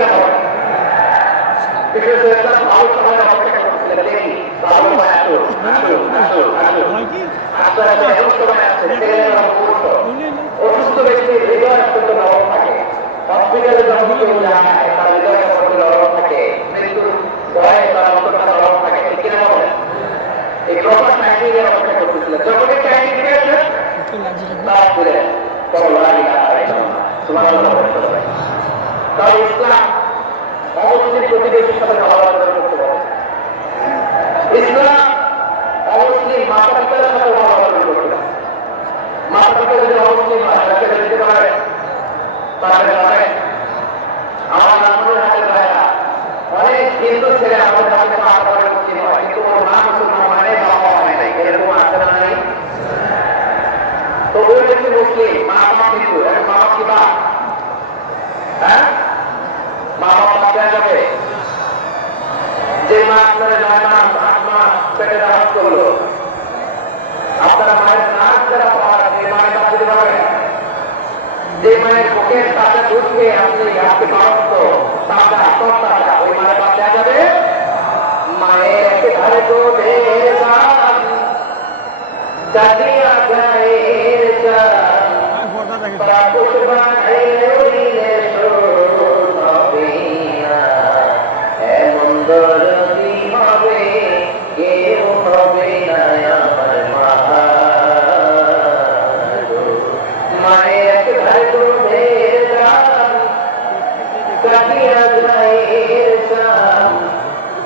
কিনা বলেন? বিশেষ ইসলাম ভালো সময় অপেক্ষা করছিলেন, দেখি ভালো সময় আসুন আসুন আসুন আসুন। আপনারা যে এমন সময় আছে ছেলেরা অসুস্থ ব্যক্তির হৃদয় অত্যন্ত নরম থাকে, হসপিটালে যখন কেউ যায় তার হৃদয় অত্যন্ত নরম থাকে, মৃত্যুর ভয়ে তার অন্তরটা নরম থাকে, ঠিক কিনা বলেন? এই প্রপার টাইমিং এর অপেক্ষা করতেছিলেন, যখন এই টাইমিং পেয়েছে তারপরে তার ইসলাম অমুসলিম প্রতিবেশীর সাথে ভালো আচরণ করতে পারে, ইসলাম অমুসলিম মাতা পিতার সাথে ভালো আচরণ করতে পারে। মাতা পিতা যদি অমুসলিম হয় তাকে দিতে পারে, তাহলে পারে। আমার আমাদের হাতে ভাইরা অনেক হিন্দু ছেলে আমাদের হাতে পাওয়া করে মুসলিম হয়, কিন্তু ওর মা মুসলমান মানে বাবা হয় নাই, এরকম আছে না নাই? তো ওই ব্যক্তি মুসলিম, মা বাবা হিন্দু, এখন মা বাবা কি বা? হ্যাঁ, মা বাবা বাচ্চা যাবে। যে মা আপনারা 9 মাস 8 মাস পেটে রাজ করলো, আপনারা মায়ের নাক যারা পাওয়ার আছে মায়ের বাচ্চা দিতে পারবেন? যে মায়ের বুকের তাজা দুধ খেয়ে আপনি আজকে পারত তাজা সব তাজা, ওই মায়ের বাচ্চা যাবে? মায়ের একেবারে দুধের দাম জানিয়া গায়ের চান পাকুশ বানাইলে উড়িলে শোধ হবে না, এমন দরদি হবে কেউ হবে না আমার মা। মায়ের একেবারে দুধের দাম জানিয়া গায়ের চান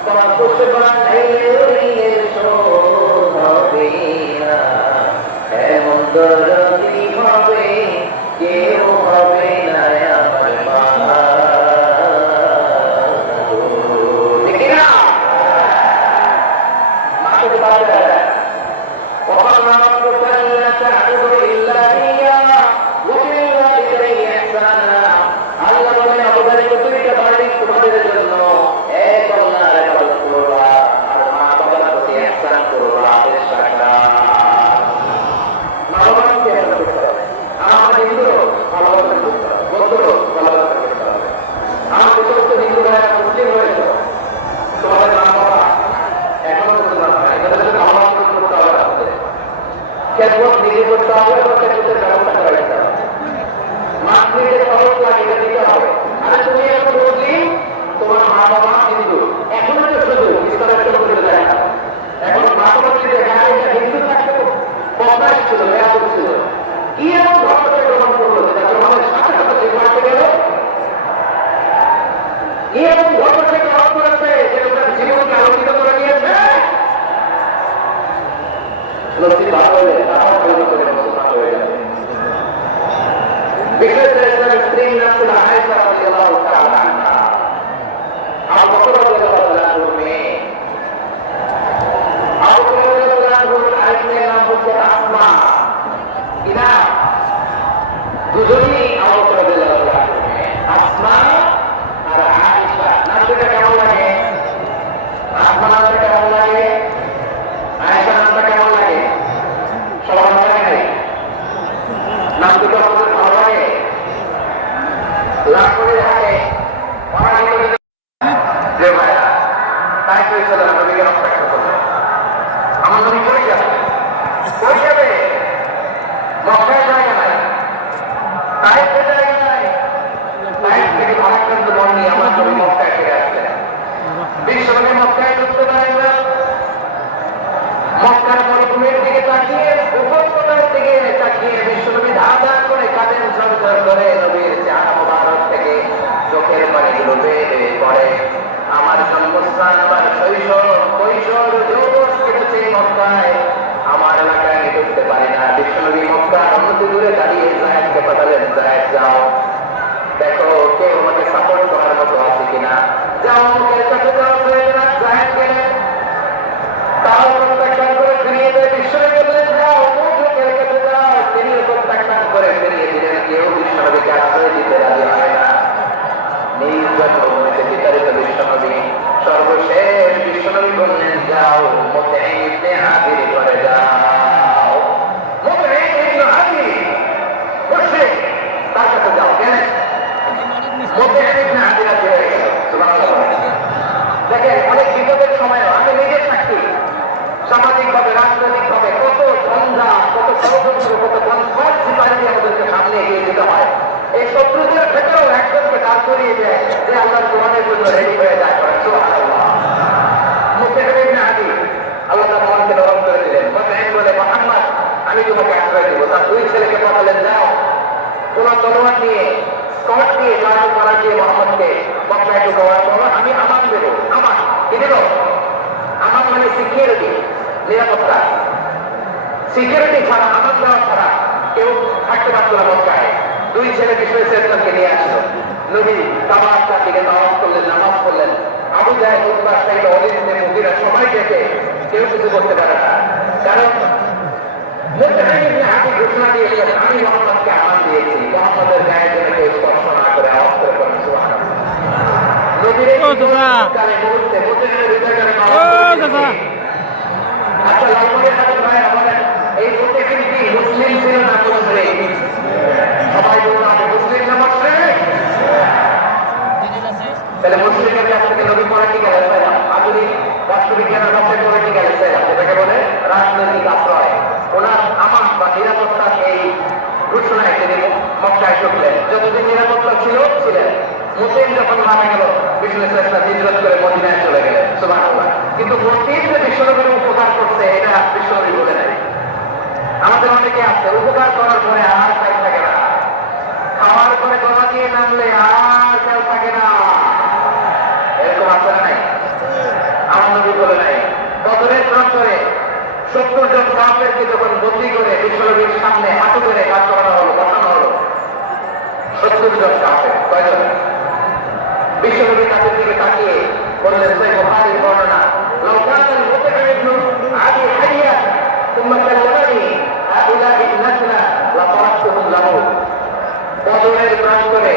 পাকুশ বানাইলে উড়িলে শোধ হবে না, এমন দরদি হবে কেউ হবে না আমার মা। দেখি না মাকে বাদ দেয় আল্লাহ বলেন অবধারিত দুইটা বাড়ি তোমাদের জন্য, এক আল্লাহর ইবাদত করবা আর মা বাবার প্রতি ইহসান করবা। মা বাবাকে ইহসান করতে হবে, আমার হিন্দু ভালোবাসা করতে হবে, বন্ধুরও ভালোবাসা করতে হবে। আমার যে সমস্ত হিন্দু ভাইয়েরা মুসলিম হয়েছে, তোমাদের মা বাবা এখনো মুসলমান হয়, তাদের সাথে ভালোবাসা করতে হবে, আমাদের খেদমত নিজে করতে হবে বা খেদমতের ব্যবস্থা করে দিতে হবে। মাতৃকে খরচ লাগে দিতে হবে। আরে তুমি এখন মুসলিম, তোমার মা বাবা হিন্দু, এখন তো শুধু ইসলামের জন্য করে দেয় না। এখন মা বাবা যদি হিন্দু থাকতে বদমাশ ছিল, বেয়াদব ছিল, কি এমন ধর্মকে গ্রহণ করলো যেটা তোমাদের সাথে সাথে ঠিক মারতে গেল? কি এমন ধর্মকে গ্রহণ করেছে যে তোমার জীবনকে আলোকিত করে নিয়েছে? নসিব ভালো হলে তারাও তৈরি করে মুসলমান হয়ে যাবে। বিশেষ করে ইসলামের স্ত্রী নাম ছিল আয়েশা রাদিয়াল্লাহু তাআলা আনহা। আবু বকর রাদিয়াল্লাহু তাআলা আনহুর মেয়ে। আবু বকর রাদিয়াল্লাহু আনহুর আরেক মেয়ের নাম হচ্ছে আসমা। কি নাম? দুজনই আবু বকর রাদিয়াল্লাহু তাআলা আনহুর মেয়ে, আসমা আর আয়েশা। নাম দুটো কেমন লাগে? আসমা নামটা কেমন লাগে? আয়েশা নামটা কেমন লাগে? সবার ভালো লাগে? নাম দুটো আমাদের ভালো লাগে? লাভ করে থাকে যে ভাইরা তাই হয়েছিল না, নবীকে অপেক্ষা করবে। আমার নবী কই যাবে? কই যাবে? মক্কায় জায়গা নাই, তাইফে জায়গা নাই, তাইফ থেকে ভারাক্রান্ত মন নিয়ে আমার নবী মক্কায় ফিরে আসলেন। বিশ্বনবী মক্কায় ঢুকতে পারেন না। মক্কার মরুভূমির দিকে তাকিয়ে, উপত্যকার দিকে তাকিয়ে বিশ্বনবী ধার ধার করে কাঁদেন, ঝরঝর করে নবীর চেহারা মোবারক থেকে চোখের পানিগুলো বেয়ে বেয়ে পড়ে। আমার জন্মস্থান, আমার শৈশব কৈশোর যৌবন কেটেছে মক্কায়, আমার এলাকায় আমি ঢুকতে পারি না। বিশ্বনবী মক্কার অনতি দূরে দাঁড়িয়ে জায়েদকে পাঠালেন, জায়েদ যাও দেখো কেউ আমাকে সাপোর্ট করার মতো আছে কিনা, যাও মুখের কাছে যাও। জায়েদ গেলেন, তাও প্রত্যাখ্যান করে ফিরিয়ে দেয়। বিশ্বনবী বললেন যাও মুখের কাছে যাও, তিনিও প্রত্যাখ্যান করে ফিরিয়ে দিলেন। কেউ বিশ্বনবীকে আশ্রয় দিতে রাজি হয় না। নিজ জন্মভূমিতে বিতাড়িত বিশ্বনবী, সর্বশেষ বিশ্বনবী বললেন যাও মুতাইম ইবনে আদির ঘরে যাও। মুতাইম ইবনে আদি মুশরিক, তার কাছে যাও। কেন? মুতাইম ইবনে আদির ঘরে সময়ও আমি নিজের সাক্ষী, সামাজিকভাবে রাজনৈতিকভাবে কত ঝঞ্ঝা, কত ষড়যন্ত্র, কত কনস্পিরেসি আমাদেরকে সামনে এগিয়ে যেতে হয়। এই শত্রুদের ভেতরেও একজনকে দাঁড় করিয়ে দেয় যে আল্লাহর কোরআনের জন্য রেডি হয়ে যায়। সুবহানাল্লাহ। মুসলিম ইবনে আদি আল্লাহ তার মনকে নরম করে দিলেন। বলে মুহাম্মদ, আমি তোমাকে আশ্রয় দিব। তার দুই ছেলেকে পাঠালেন, যাও তোমার তলোয়ার নিয়ে স্কট দিয়ে লাঠি মারা দিয়ে মোহাম্মদকে মক্কায় ঢোকাবার পর আমি আমান দেবো। আমান কি দেব? আমান মানে সিকিউরিটি, নিরাপত্তা। সিকিউরিটি ছাড়া, আমান দেওয়া ছাড়া কেউ থাকতে পারত না মক্কায়। দুই ছেলে বিশ্বকে নিয়ে আসলো। নবী কাবার দিকে দাওয়াত করলেন, নামাজ পড়লেন। আবু জাহেল, উতবা, সাইদ, ওয়ালিদ ইবনে মুগীরা সবাই দেখে কেউ কিছু করতে পারে না, কারণ ঘোষণা দিয়েছেন আমি মোহাম্মদকে আমান দিয়েছি। মোহাম্মদের গায়ে যেন কেউ স্পর্শ না করে, আওয়াজ করে করেন সুবহানাল্লাহ। নবীর মুহূর্তে আচ্ছা লালমনির হাটের ভাই আমাদের এই মুহূর্তে কি মুসলিম ছিল না মুশরিক? সবাই বলুন আমি মুসলিম না মুশরিক? তাহলে মুসলিমের কাছ থেকে নবী পলিটিক্যাল অ্যাসাইলাম, আধুনিক রাষ্ট্রবিজ্ঞানের ভাষায় পলিটিক্যাল অ্যাসাইলাম, যেটাকে বলে রাজনৈতিক আশ্রয়। ওনার আমান বা নিরাপত্তার এই ঘোষণায় তিনি মক্কায় ঢুকলেন। যতদিন নিরাপত্তা ছিল ছিলেন। মুসলিম যখন মারা গেল, বিশ্বনেতা হিজরত করে মদিনায় চলে গেলেন। সুবহানাল্লাহ। কিন্তু মুসলিম যে বিশ্বনবীর উপকার করছে এটা বিশ্বনবী বলে নাই। আমাদের অনেকে আছে উপকার করার পরে আর খেয়াল থাকে না, খাওয়ার পরে গলা দিয়ে নামলে আর খেয়াল থাকে না। এরকম আছে না নাই? আমার নবী বলে নাই। বদরের প্রান্তরে 70 জন কাফেরকে যখন বন্দী করে বিশ্বনবীর সামনে হাঁটু ধরে কাজ করানো হলো, বসানো হলো, 70 জন কাফের। কয়জন? বিশ্বনবী তাদের দিকে তাকিয়ে বললেন, সহিহ বুখারীর বর্ণনা, লাউ কানা মুতাইম ইবনে আদি হাইয়া সুম্মা কাল্লামানি হাউলাহি নাসলা লা তারাকতুহুম লাহু। বদরের প্রান্তরে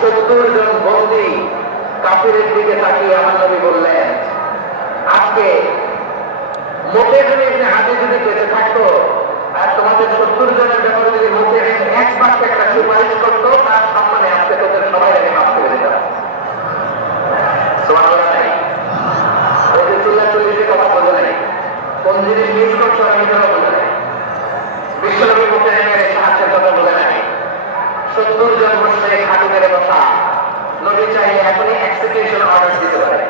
70 জন বন্দী কাফেরের দিকে তাকিয়ে আমার নবী বললেন, আজকে মুতাইম ইবনে আদি যদি বেঁচে থাকতো আর তোমাদের 70 জনের ব্যাপারে যদি মুতাইম এক বাক্যে একটা সুপারিশ করতো, তার সম্মানে আজকে তোদের সবাই আগে মাফ করে দিতাম। সুবহানাল্লাহ। নাই ওদের চিল্লাচিল্লির কথা বলে নাই, কোন জিনিস মিস করছো আমি তারা বলে নাই, বিশ্বনবী মুতাইমের সাহায্যের কথা বলে নাই। 70 জন বসে হাঁটু মেরে বসা। নবী চাইলে এখনই এক্সিকিউশন অর্ডার দিতে পারে।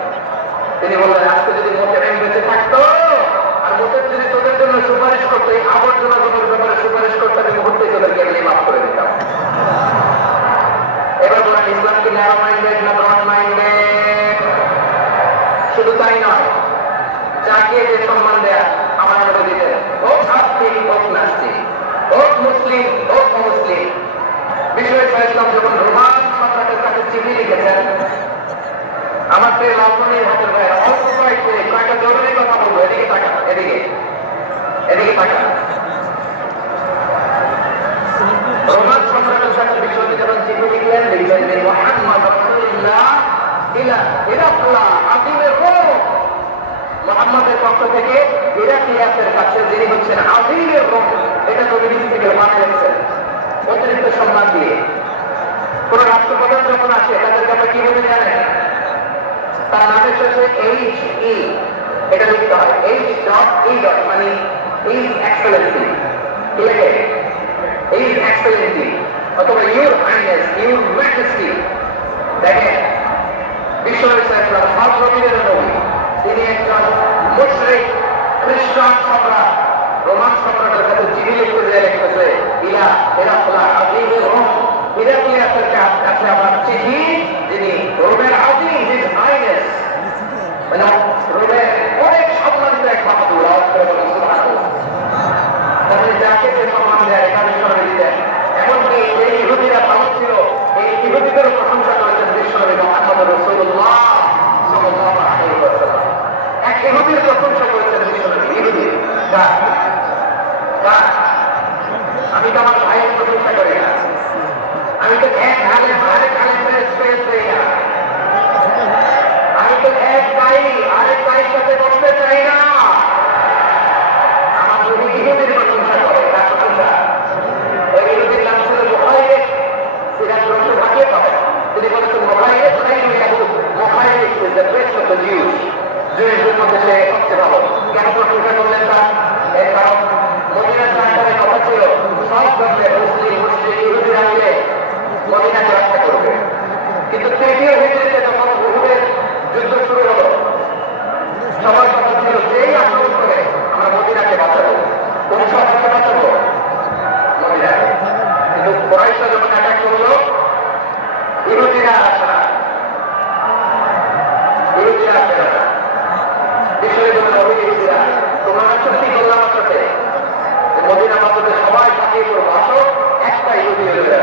তিনি বললেন, আজকে যদি মুতাইম বেঁচে থাকতো আর মুতাইম যদি তোদের জন্য সুপারিশ করতো, এই আবর্জনাগুলোর ব্যাপারে সুপারিশ করতে, আমি মুহূর্তেই তোদেরকে এমনি মাফ করে দিতাম। এবার বলেন, ইসলাম কি ন্যারো মাইন্ডেড না ব্রড মাইন্ডেড? শুধু তাই নয়, যাকে যে সম্মান দেয়া আমার নবী দিতেন, হোক আস্তিক হোক নাস্তিক, হোক মুসলিম হোক অমুসলিম। বিশ্ব ইসলাম যখন রোমান সম্রাটের কাছে চিঠি লিখেছেন, আমার প্রিয় লালমনির হাতের ভাইয়েরা অল্প কয়েকটা জরুরি কথা বলবো। এদিকে তাকান, এদিকে এদিকে তাকান। রোমান সম্রাটের কাছে বিশ্বনবী যখন চিঠি লিখলেন, লিখলেন যে মুহাম্মদ রাসূলুল্লাহ ইলা হিরাকলা আযীমের রোম। মুহাম্মদের পক্ষ থেকে হিরাক্লিয়াসের কাছে, যিনি হচ্ছেন আযীমের রোম, এটা নবী থেকে বানিয়েছেন অতিরিক্ত সম্মান দিয়ে। কোন রাষ্ট্রপ্রধান যখন আসে তাদেরকে আমরা কি বলে জানেন? তার নামের শেষে HE এটা লিখতে হয়। H.E. মানে His Excellency। কি লেখে? His Excellency অথবা Your Highness, Your Majesty। দেখেন, বিশ্বনবী সাল্লাল্লাহু আলাইহি ওয়াসাল্লাম নবীদের নবী, তিনি একজন মুশরিক খ্রিস্টান সম্রাট, রোমান সম্রাটের কাছে চিঠি লিখতে যায়, লিখতেছে ইলা হিরাকলা আযীমের রোম। হিরাক্লিয়াসের কাছে আমার চিঠি, যিনি রোমের আযীম, হিজ হাইনেস, মানে রোমের অনেক সম্মানিত এক বাহাদুর। সুবহানাল্লাহ। তাহলে যাকে যে সম্মান দেয় এটা বিশ্বনবী দিতেন। এমনকি এই ইহুদিরা ভালো ছিল, এই ইহুদিদেরও প্রশংসা করেছেন বিশ্বনবী মুহাম্মদ রাসূলুল্লাহ সাল্লাল্লাহু আলাইহি ওয়াসাল্লাম। এক ইহুদির প্রশংসা করেছেন বিশ্বনবী। ইহুদি আমি তো আমার ভাইয়ের প্রশংসা করি না, আমি তো এক আলেম আরেক আলেমের স্পেস দেই না, আমি তো এক ভাই আরেক ভাইয়ের সাথে বসতে চাই না। আমার নবী ইহুদির প্রশংসা করে, তার প্রশংসা। ওই ইহুদির নাম ছিল মুখাইরিক, সিরাত গ্রন্থ ভাগিয়ে পাবেন। তিনি বলেছেন মুখাইরিক খাইরুল ইয়াহুদ, মুখাইরিক is the best of the Jews. জিনিসের মধ্যে সে সবচেয়ে ভালো। কেন প্রশংসা করলেন তার? এর কারণ মদিনার সরকারের কথা ছিল সব ধর্মের মুসলিম ইহুদিরা মিলে মদিনাকে রক্ষা করবে। কিন্তু তৃতীয় হিজরিতে যখন উহুদের যুদ্ধ শুরু হলো, সবার কথা ছিল যেই আক্রমণ করে আমরা মদিনাকে বাঁচাবো। কোন শহরকে বাঁচাবো? মদিনাকে। কিন্তু কুরাইশরা যখন অ্যাটাক করলো, ইহুদিরা আসে না, ইহুদিরা আসে না। বিষয়ে বলে নবী ইহুদিরা, তোমরা সত্যি করলাম আমার সাথে মদিনা বাঁচাতে সবাই পাঠিয়ে করবো, আসো একটা ইহুদি ইহুদিরা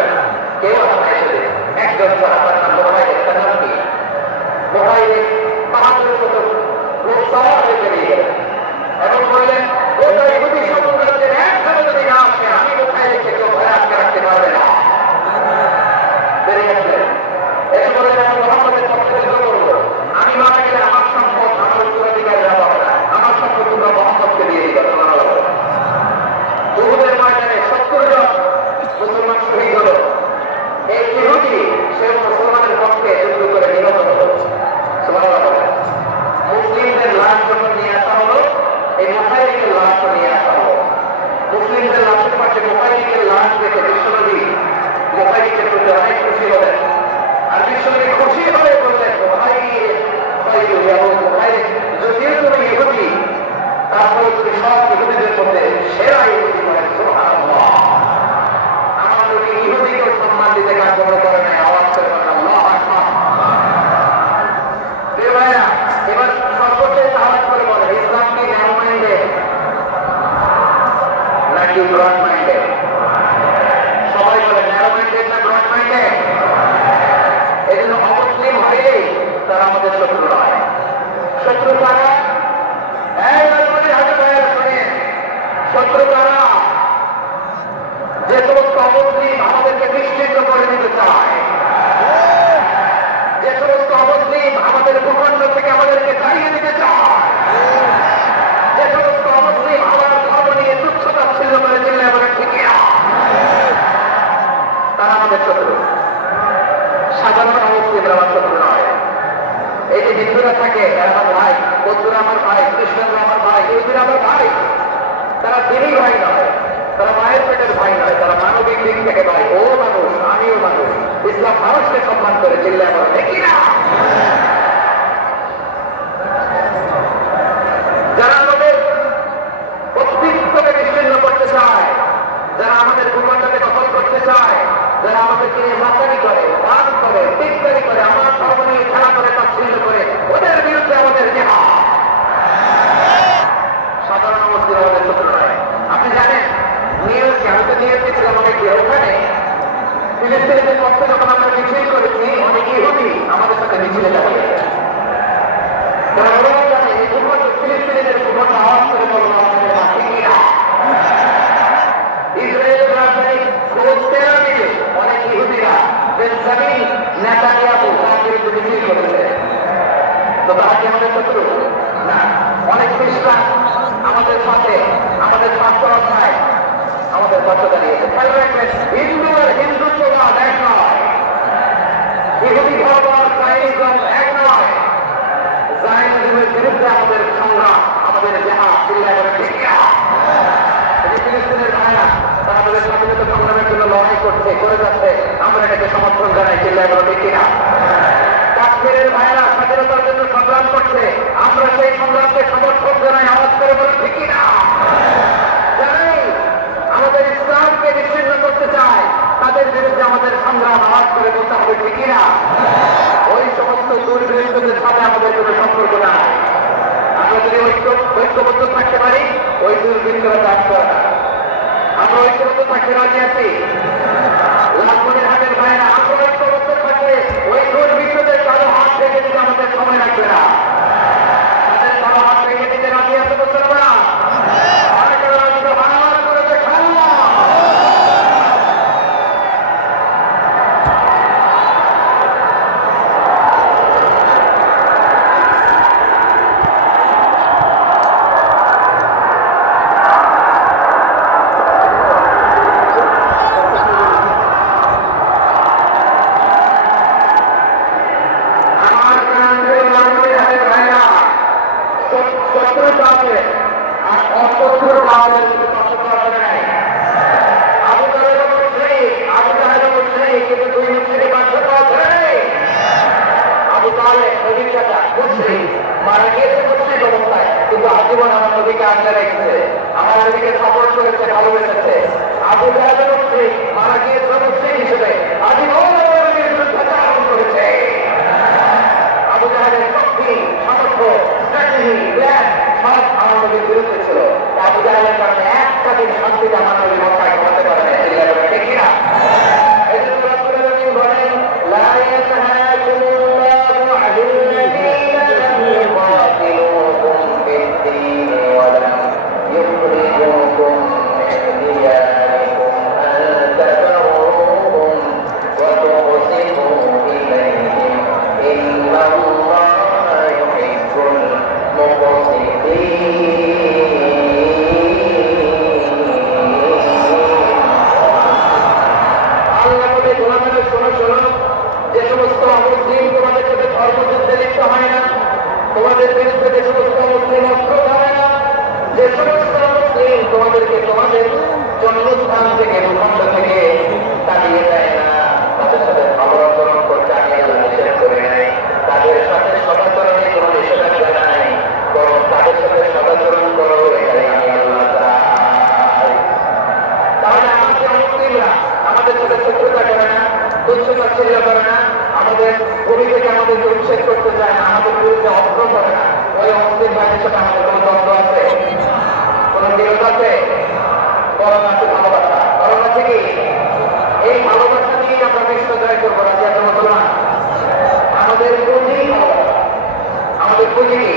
কেউ আসে না। এসে একজন ছাড়া তার নাম মোহাইদ, তার নাম কি? মোহাইদ বাহাদুরের মতো লোক সবার হয়ে বেরিয়ে গেলেন এবং বললেন, ওটা ইহুদি সম্প্রদায়ের একজনে যদি না আসে আমি মোহাইদকে কেউ ভয় আটকে রাখতে পারবে না। বেরিয়ে আসলেন, এসে বললেন আমি মোহাম্মদের পক্ষে যুদ্ধ করবো, আমি মারা গেলে আমার সম্পদ আমার উত্তরাধিকারীরা পাবে না, আমার সম্পদ তোমরা মোহাম্মদকে দিয়ে দিবে। উহুদের ময়দানে 70 জন মুসলমান শহীদ হল। এই ইহুদি সে মুসলমানের পক্ষে যুদ্ধ করে নিহত হল। মুসলিমদের লাশ যখন নিয়ে আসা হলো, এই মুহাইরিকের লাশ নিয়ে আসা হলো। মুসলিমদের লাশের পাশে মুহাইরিকের লাশ দেখে বিশ্বনবী মুহাইরিকের প্রতি অনেক খুশি হলেন। আর বিশ্বনবী খুশি হয়ে বললেন, যদিও তুমি ইহুদি, তারপরে তুমি সব ইহুদিদের মধ্যে সেরা ইহুদি করেন। সুবহানাল্লাহ। আমার নবী ইহুদিকে সম্মান দিতে কাজ করে নাই। আওয়াজ করে আল্লাহু আকবার। প্রিয় ভাইরা, এবার সর্বশেষ আওয়াজ করে বলে, ইসলাম কি ন্যারো মাইন্ডেড নাকি ব্রড মাইন্ডেড? সবাই বলে ন্যারো মাইন্ডেড না ব্রড মাইন্ডেড? এই জন্য অমুসলিম হয়েই তারা আমাদের শত্রু নয়। শত্রু কারা? শত্রু কারা? যে সমস্ত অমুসলিম আমাদেরকে নিশ্চিন্ত করে দিতে চায়, যে সমস্ত অমুসলিম আমাদের ভূখণ্ড থেকে আমাদেরকে তাড়িয়ে দিতে চায়, যে সমস্ত অমুসলিম আমার ধর্ম নিয়ে তুচ্ছতাচ্ছিল্য করে দিলে আমাদের ঠিকই তারা আমাদের শত্রু। সাধারণ অমুসলিমরা আমার শত্রু নয়। এই যে হিন্দুরা থাকে আমার ভাই, বৌদ্ধরা আমার ভাই, খ্রিস্টানরা আমার ভাই, ইহুদিরা আমার ভাই, তারা দিনই ভাই নয়, তারা মায়ের পেটের ভাই নয়, তারা মানবিক দিক থেকে ভাই। ও মানুষ, আমিও মানুষ। ইসলাম মানুষকে সম্মান করে চিল্লে আমরা দেখি না। যারা আমাদের অস্তিত্বকে বিচ্ছিন্ন করতে চায়, যারা আমাদের ভূখণ্ডকে দখল করতে চায়, যারা আমাদেরকে নিয়ে মাতারি করে, বাদ করে, টিকতারি করে, আমার ধর্ম নিয়ে খেলা করে, তাচ্ছিল্য করে, ওদের বিরুদ্ধে আমাদের জিহাদ। সাধারণ অবস্থায় আমাদের শত্রু নয়। আপনি জানেন নিউ ইয়র্কে, আমি তো নিউ ইয়র্কে ছিলাম অনেক দিন, ওখানে ফিলিস্তিনিদের পক্ষে যখন আমরা মিছিল করেছি, অনেক ইহুদি আমাদের সাথে মিছিলে দাঁড়িয়ে গেছে। ওরাও জানে এই ভূখণ্ড ফিলিস্তিনিদের ভূখণ্ড আওয়াজ করে বলবো আমাদের ঠিকই না। ইসরায়েলের রাজধানী তেল আবিবে অনেক ইহুদিরা বেঞ্জামিন নেতানিয়াহু তার বিরুদ্ধে মিছিল করেছে। তো তারা কি আমাদের শত্রু? না। অনেক খ্রিস্টান আমাদের সাথে, আমাদের স্বাস্থ্য রক্ষায় আমাদের পাশে দাঁড়িয়েছে। খেয়াল রাখবেন, হিন্দু আর হিন্দুত্ববাদ এক নয়, ইহুদি ধর্ম আর জায়নিজম এক নয়। জায়নিজমের বিরুদ্ধে আমাদের সংগ্রাম, আমাদের জিহাদ চিল্লায় বলে ঠিক না। ফিলিস্তিনের ভাইরা তারা আমাদের স্বাধীনতা সংগ্রামের জন্য লড়াই করছে, করে যাচ্ছে, আমরা এটাকে সমর্থন জানাই, চিল্লায় বলে ঠিক না। কাশ্মীরের ভাইরা স্বাধীনতার জন্য সংগ্রাম করছে, আমরা সেই সংগ্রামকে সমর্থন জানাই, আওয়াজ করে বলে ঠিকই না। জানাই আমাদের ইসলামকে বিচ্ছিন্ন করতে চায়, তাদের বিরুদ্ধে আমাদের সংগ্রাম, আওয়াজ করে বলতে হবে ঠিকই না। ওই সমস্ত দুর্বৃত্তদের সাথে আমাদের কোনো সম্পর্ক নাই। আমরা যদি ঐক্যবদ্ধ থাকতে পারি, ওই দুর্বৃত্তরা কাজ করে না। আমরা ঐক্যবদ্ধ থাকতে রাজি আছি। লালমনিরহাটের ভাইরা আমরা ঐক্যবদ্ধ থাকলে ওই দুর্বৃত্তদের কারো হাত রেখে দিতে আমাদের সময় লাগবে না। তাদের কারো হাত রেখে দিতে রাজি আছে বলতে না। শত্রুর কারণে পার্থক্য আছে নাই? আবু তালেব মুশরিক, আবু জাহেল মুশরিক, কিন্তু দুই মুশরিকের পার্থক্য আছে নাই? আবু তালেব নবীর চাচা মুশরিক, মারা গিয়েছে মুশরিক অবস্থায়, কিন্তু আজীবন আমার নবীকে আগলে রেখেছে, আমার নবীকে সাপোর্ট করেছে, ভালোবেসেছে। আবু জাহেল মুশরিক, মারা গিয়েছে মুশরিক হিসেবে, আজীবন আমার নবীর বিরুদ্ধে চারণ করেছে। আবু জাহেলের শক্তি, সামর্থ্য, স্ট্র্যাটেজি, প্ল্যান সব আমার নবীর বিরুদ্ধে ছিল। আবু জাহেলের কারণে একটা দিন শান্তিতে আমার নবী মক্কায় ঘুমাতে পারে না। ঠিক কিনা? এই জন্য রাসূল আলামিন বলেন, লা ইয়ানহাকুমুল্লাহু আনিল্লাযীনা লাম ইউকাতিলুকুম ফিদ-দীন ওয়া লাম ইউখরিজুকুম মিন দিয়ারিকুম আন তাবাররুহুম ওয়া তুqsitu ইলাইহিম ইন্নাল্লাহা ইউহিব্বুল মুকসিতিন। আল্লাহ বলে, গোলামের শোনো শোনো, যে সমস্ত মুসলিম তোমাদের সাথে ধর্মযুদ্ধে লিপ্ত হয় না, তোমাদের বিরুদ্ধে যে সমস্ত মুসলিম অস্ত্র ধরে না, যে সমস্ত মুসলিম তোমাদেরকে তোমাদের জন্মস্থান থেকে, ভূখণ্ড থেকে তাড়িয়ে দেয় না, তাদের সাথে ভালো আচরণ করতে আমি আল্লাহ নিষেধ করে নাই, তাদের সাথে সদাচরণে কোনো নিষেধাজ্ঞা নাই, বরং তাদের সাথে সদাচরণ করো, এটাই আমি আল্লাহ চাই। তাহলে আমাদের মুসলিমরা আমাদের সাথে শত্রুতা করে না, তুচ্ছ-তাচ্ছিল্য করে না, আমাদের ভূমি থেকে আমাদেরকে উচ্ছেদ করতে চায় না, আমাদের বিরুদ্ধে অস্ত্র করে না, ওই অস্ত্রের বাইরের সাথে আমাদের কোনো দ্বন্দ্ব আছে? কোনো বিরোধ আছে? বরং আছে ভালোবাসা। বরং আছে কি? এই ভালোবাসা নিয়েই আমরা বিশ্ব জয় করবো। রাজি আছে মুসলমান? আমাদের পুঁজি ভালোবাসা। আমাদের পুঁজি কি?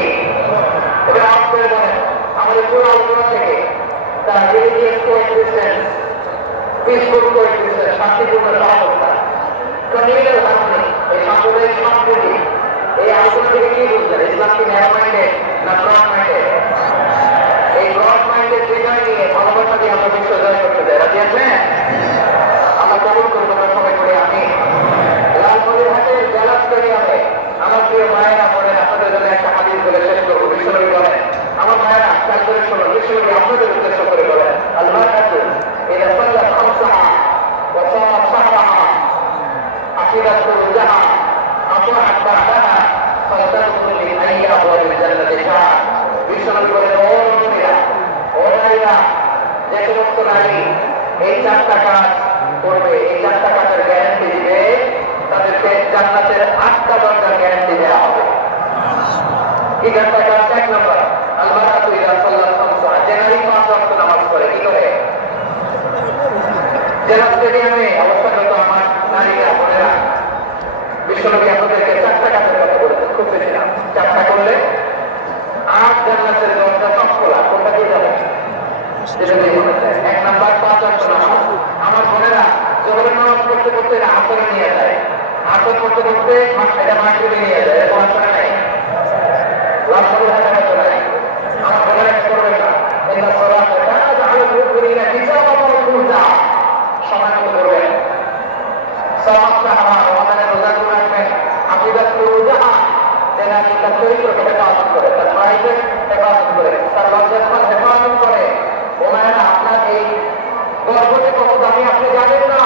এবার আপ করে বলেন, আমাদের পুরো আলোচনা থেকে তার রিলিজিয়াস কোএক্সিস্টেন্স, পিসফুল কোএক্সিস্টেন্স, শান্তিপূর্ণ সহাবস্থান, কমিউনাল হারমনি, এই সাম্প্রদায়িক সম্প্রীতি, এই আলোচনা থেকে কি বুঝলেন? ইসলাম কি ন্যারো মাইন্ডেড না ব্রড মাইন্ডেড? এই ব্রড মাইন্ডেড হৃদয় নিয়ে, ভালোবাসা দিয়ে আমরা বিশ্ব জয় করতে চাই। রাজি আছেন? আমরা কবুল করবো না সবাই করে আমি। লালমনিরহাটের জেলা স্টেডিয়ামে আমার প্রিয় মায়েরা বলেন, আপনাদের জন্য একটা হাদিস বলে শেষ করবো। বিশ্বনবী বলেন, আমার মায়েরা খেয়াল করে শুনুন, বিশ্বনবী আপনাদের উদ্দেশ্য করে বলেন, আল-মারআতু ইযা সাল্লাত খামসাহা ওয়া সামাত শাহরাহা হাফিযাত ফুরুজাহা আতাআত বা'দাহা ফাতাদখুলু মিন আইয়ি আবওয়াবিল জান্নাতি শাআ। বিশ্বনবী বলেন, ও মুমিনা, ও নারীরা, যে সমস্ত নারী এই চারটা কাজ করবে, এই চারটা কাজের গ্যারান্টি দিবে, তাদেরকে জান্নাতের 8টা দরজার গ্যারান্টি দেওয়া হবে। এই চারটা কাজ, এক নম্বর, আল-মারআতু ইযা সাল্লাত খামসাহা, যে নারী 5 ওয়াক্ত নামাজ পড়ে। কি করে? জেলা স্টেডিয়ামে অবস্থানরত আমার নারীরা, বোনেরা, বিশ্বনবী আপনাদেরকে 4টা কাজের কথা বলেছেন, খুব বেশি না, 4টা করলে 8 জান্নাতের দরজা সব খোলা। কোনটা দিয়ে যাবে? এক নাম্বার 5 ওয়াক্ত নামাজ। আমার বোনেরা জোহরের নামাজ পড়তে পড়তে আসরে নিয়ে যায়, আসর পড়তে পড়তে এটা মাগরিবে নিয়ে যায়, এরকম আসরে নাই, লালমনিরহাটে আসরে নাই। আমার বোনেরা করবেন না, ইন্না সালাতা কানাত আলাল মুমিনিনা কিতাবাম মাওকুতা, সময় মতো করবেন। সামাত শাহরা, রমাদানের রোজাগুলো রাখবেন। হাফিযাত ফুরুজাহা, যে নারী তার চরিত্রকে হেফাজত করে, তার মাইকে হেফাজত করে, তার লজ্জাস্থান হেফাজত করে। ওনারা আপনার এই গর্ভকে কত দামি আপনি জানেন না।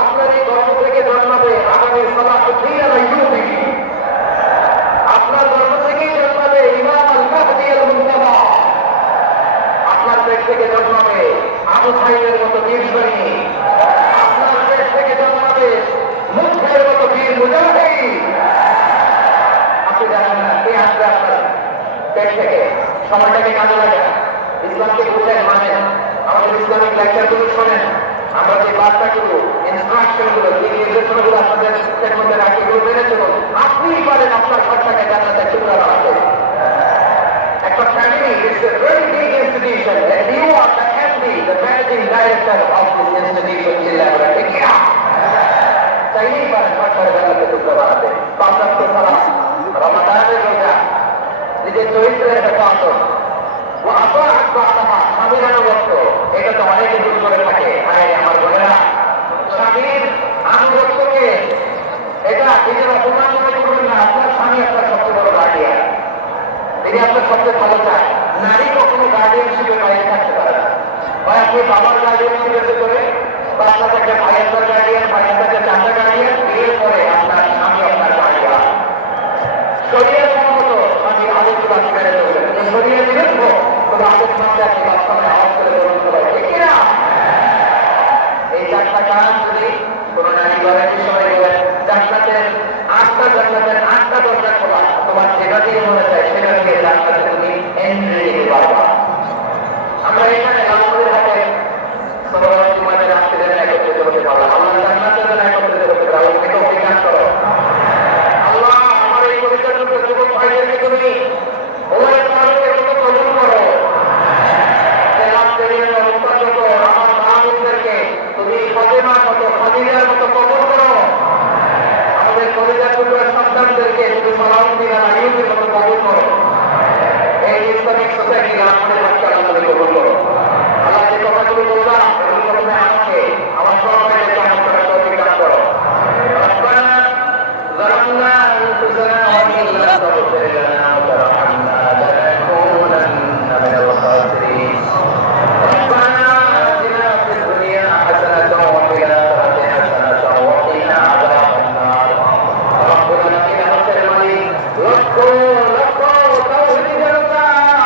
আপনার এই গর্ভ থেকে জন্মাবে আগামী সালাহুদ্দিন আল-আইয়ুবী, আপনার গর্ভ থেকেই জন্মাবে ইমাম আল-মাহদী আল-মুনতাযা, আপনার পেট থেকে জন্মাবে আবু সাইদের মতো বীর সৈনিক, আপনার পেট থেকে জন্মাবে মুগ্ধের মতো বীর মুজাহিদ। আপনি জানেন না কে আসবে আপনার পেট থেকে। সময়টাকে কাজে লাগান, ইসলামকে বুঝেন, মানেন, আমাদের ইসলামিক লেকচারগুলো শোনেন, আমরা যে বার্তাগুলো, ইনস্ট্রাকশনগুলো, যে নির্দেশনাগুলো আপনাদের মধ্যে রাখি, এগুলো মেনে চলুন। আপনিই পারেন আপনার ঘরটাকে জান্নাতের টুকরা বানাতে। একটা family is a very big institution and you are the MD, the managing director of this institution. ঠিক না? চাইলেই পারেন ঘরটাকে জান্নাতের টুকরা বানাতে। 5 ওয়াক্ত সালাত, রমাদানের রোজা, নিজের চরিত্রের হেফাজত, স্বামীর আনুগত্য, এটা তো অনেকে দূর করে থাকে। আমার বোনেরা, স্বামীর আনুগত্যকে এটা নিজের অপমান মনে করবেন না। আপনার স্বামী আপনার সবচেয়ে বড় গার্ডিয়ান, তিনি আপনার সবচেয়ে ভালো চায়। নারী কখনো গার্ডিয়ানশিপের বাইরে থাকে আপনি বাবার গার্ডিয়ান জিজ্ঞাসা করে বা আপনার একটা ভাইয়ের গার্ডিয়ান, ভাইয়ের কাছে চারটা গার্ডিয়ান, বিয়ের পরে আপনার স্বামী আপনার গার্ডিয়ান। শরীরের সম্মত স্বামীর আলোচ্য বাদ করে দেবেন, শরীরে বিরুদ্ধ তবে আলোচ্য বাদে আপনি বাচ্চাকে আওয়াজ করে দেবেন সবাই, ঠিক কিনা? এই চারটা কাজ যদি কোনো নারী ঘরে সবাই বলেন, জান্নাতের 8টা জান্নাতের 8টা দরজা খোলা, তোমার যেটা দিয়ে মনে চায় সেটা দিয়ে জান্নাতে তুমি এন্ট্রি নিতে পারবা। আমরা এখানে আমাদের হাতে সবার তোমাদের রাষ্ট্রের একত্রিত হতে পারবো, আল্লাহ জান্নাতের জন্য একত্রিত হতে পারবো। কিন্তু অভিজ্ঞান করো আল্লাহ আমার এই পরিচালক যুবক ভাইদেরকে তুমি ওদের তাদেরকে মতো কবুল করো। আমার মাহবুবদেরকে তুমি ফাতেমার মতো, খাদিজার মতো কবুল করো। আমাদের কলিজার টুকরার সন্তানদেরকে তুমি সালাউদ্দিন আর আইয়ুবের মতো কবুল করো। এই ইসলামিক সোসাইটি আমাদের বাচ্চারা আমাদের কবুল করো। আল্লাহ যে কথাগুলো বললাম এগুলো প্রথমে আমাকে আমার সবাইকে আমল করার তৌফিক দান করো। রব্বানা ظلمنا أنفسنا وإن لم تغفر لنا وترحمنا لنكونن من الخاسرين. ربنا آتنا في الدنيا حسنة وفي الآخرة حسنة وقنا عذاب النار. ربنا إنك أنت الملك لكو توحيد الله.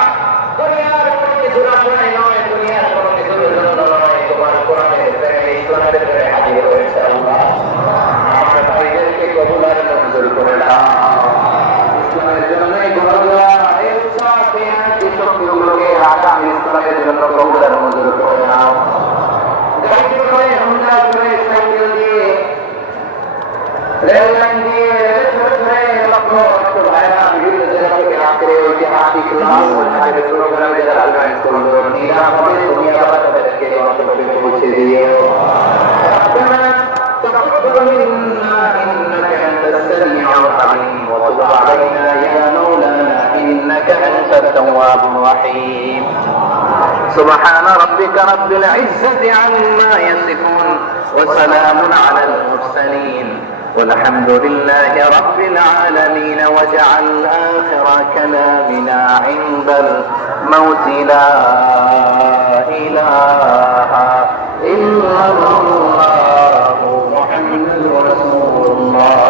দুনিয়ার কোনো কিছু রাখলাই নয়, দুনিয়ার কোনো কিছু জন্য নয়, তোমার কোরআনের প্রেমে ইসলামের প্রেমে হাজির হয়েছে আল্লাহ। আমার ভাইদেরকে কবুল আর মঞ্জুর করে দাও। ইসলামের জন্য এই শক্তিগুলোকে আগামী ইসলামের জন্য কবুল আর মঞ্জুর করে দাও। গাড়ি করে হুন্ডা করে সাইকেল দিয়ে রেল লাইন দিয়ে লক্ষ লক্ষ ভাইরা বিভিন্ন জায়গা থেকে রাত্রে ঐতিহাসিক প্রোগ্রামে যারা আয়োজন করলো নিরাপদে দুনিয়া তাদেরকে অন্তর্ভুক্ত পৌঁছে দিও। تقبل منا إنك أنت السميع العليم وتب علينا يا مولانا إنك أنت التواب الرحيم. سبحان ربك رب العزة عما يصفون وسلام على المرسلين والحمد لله رب العالمين. واجعل آخر كلامنا عند الموت لا إله إلا الله محمد رسول الله.